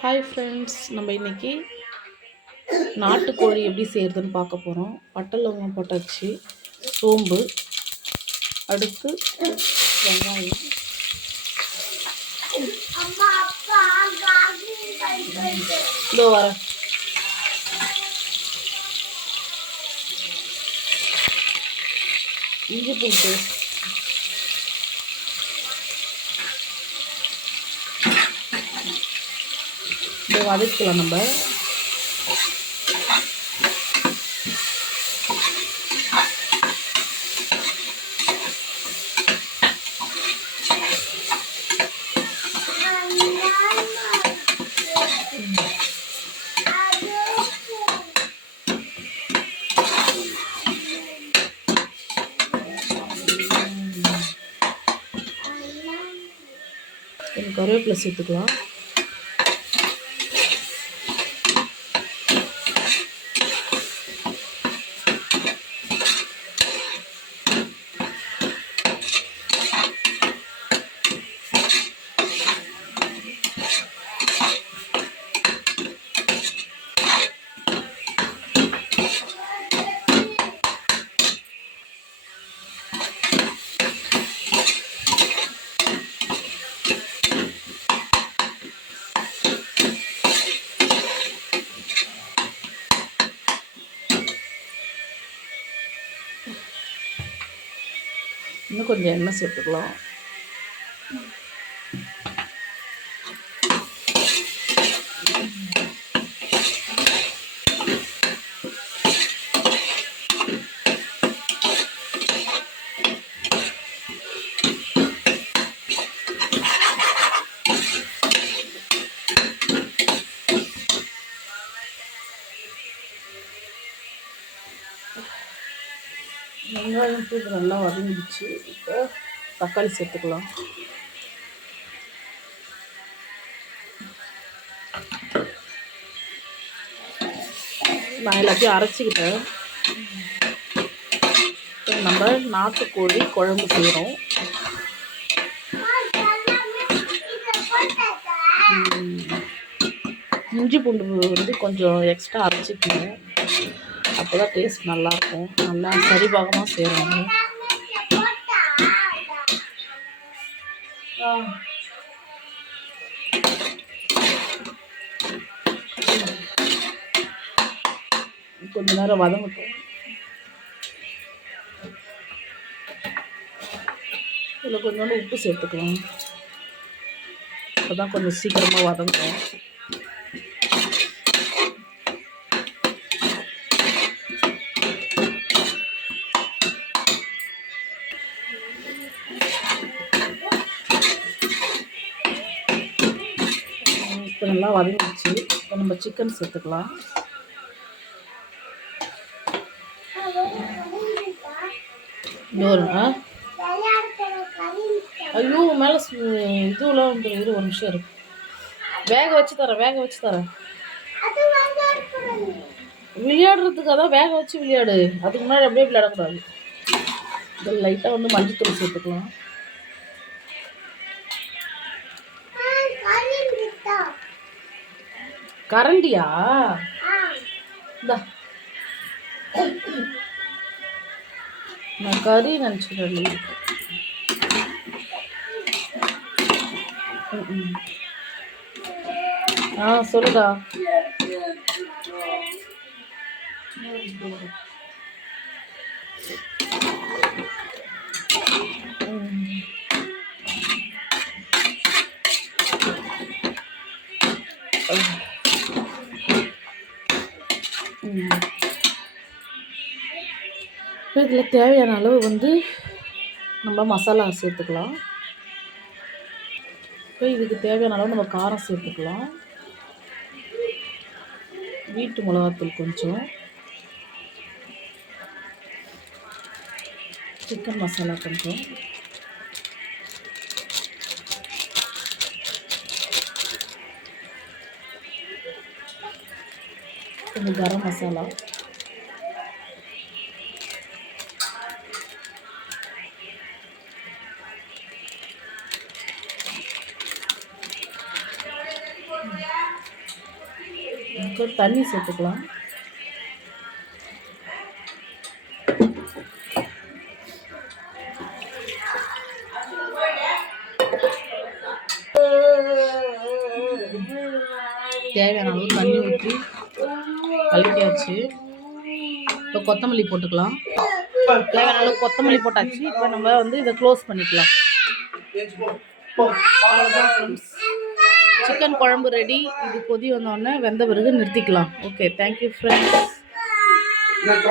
Hi friends, நம்ம இன்றைக்கி நாட்டுக்கோழி எப்படி செய்கிறதுன்னு பார்க்க போகிறோம். பட்டை லவங்கம் போட்டாச்சு, சோம்பு, அடுத்து வெங்காயம், இதோ வர இஞ்சி பூண்டு, இதை வதக்கலாம். நம்ம கருவேப்பிலை சேர்த்துக்கலாம். இன்னும் கொஞ்சம் எண்ணெய் சேர்த்துக்கலாம். வெங்காயம் பூண்டு நல்லா வதங்கிடுச்சு. இப்போ தக்காளி சேர்த்துக்கலாம். நான் எல்லாத்தையும் அரைச்சிக்கிட்டேன். நம்ம நாட்டுக்கோழி குழம்பு செய்கிறோம். இஞ்சி பூண்டு வந்து கொஞ்சம் எக்ஸ்ட்ரா அரைச்சிக்கணும், அப்போ தான் டேஸ்ட் நல்லாயிருக்கும். நல்லா சரிபாகமாக செய்கிறாங்க. கொஞ்ச நேரம் வதங்கட்டும். இதில் கொஞ்சோண்டு உப்பு சேர்த்துக்கலாம், அப்போ தான் கொஞ்சம் சீக்கிரமாக வதங்கும். இப்போ நல்லா வதங்கிடுச்சு. இப்போ நம்ம சிக்கன் சேர்த்துக்கலாம். ஐயோ, மேலே இதுவெல்லாம் வந்து ஒரு நிமிஷம் இருக்கு. வேக வச்சு தரேன். விளையாடுறதுக்கு அதான் வேக வச்சு விளையாடு. அதுக்கு முன்னாடி அப்படியே விளையாடக்கூடாது. இதில் லைட்டாக வந்து மஞ்சத்தூள் சேர்த்துக்கலாம். கரண்டியா? இந்தா, நான் கறி நினச்சிக்கிறேன். சொல்லுடா. இதில் தேவையான அளவு வந்து நம்ம மசாலா சேர்த்துக்கலாம். இப்போ இதுக்கு தேவையான அளவு நம்ம காரம் சேர்த்துக்கலாம். வீட்டு மிளகாத்தூள் கொஞ்சம், சிக்கன் மசாலா கொஞ்சம், கொஞ்சம் கரம் மசாலா, இதுக்கு தண்ணி சேர்த்துக்கலாம். தேவையான அளவு தண்ணி ஊற்றி கலக்கியாச்சு. இப்போ கொத்தமல்லி போட்டுக்கலாம். தேவையான அளவு கொத்தமல்லி போட்டாச்சு. இப்போ நம்ம வந்து இதை க்ளோஸ் பண்ணிக்கலாம். அவ்வளோதான் ஃப்ரெண்ட்ஸ், சிக்கன் குழம்பு ரெடி. இது கொதி வந்தோடனே வெந்த பிறகு நிறுத்திக்கலாம். Okay, thank you friends.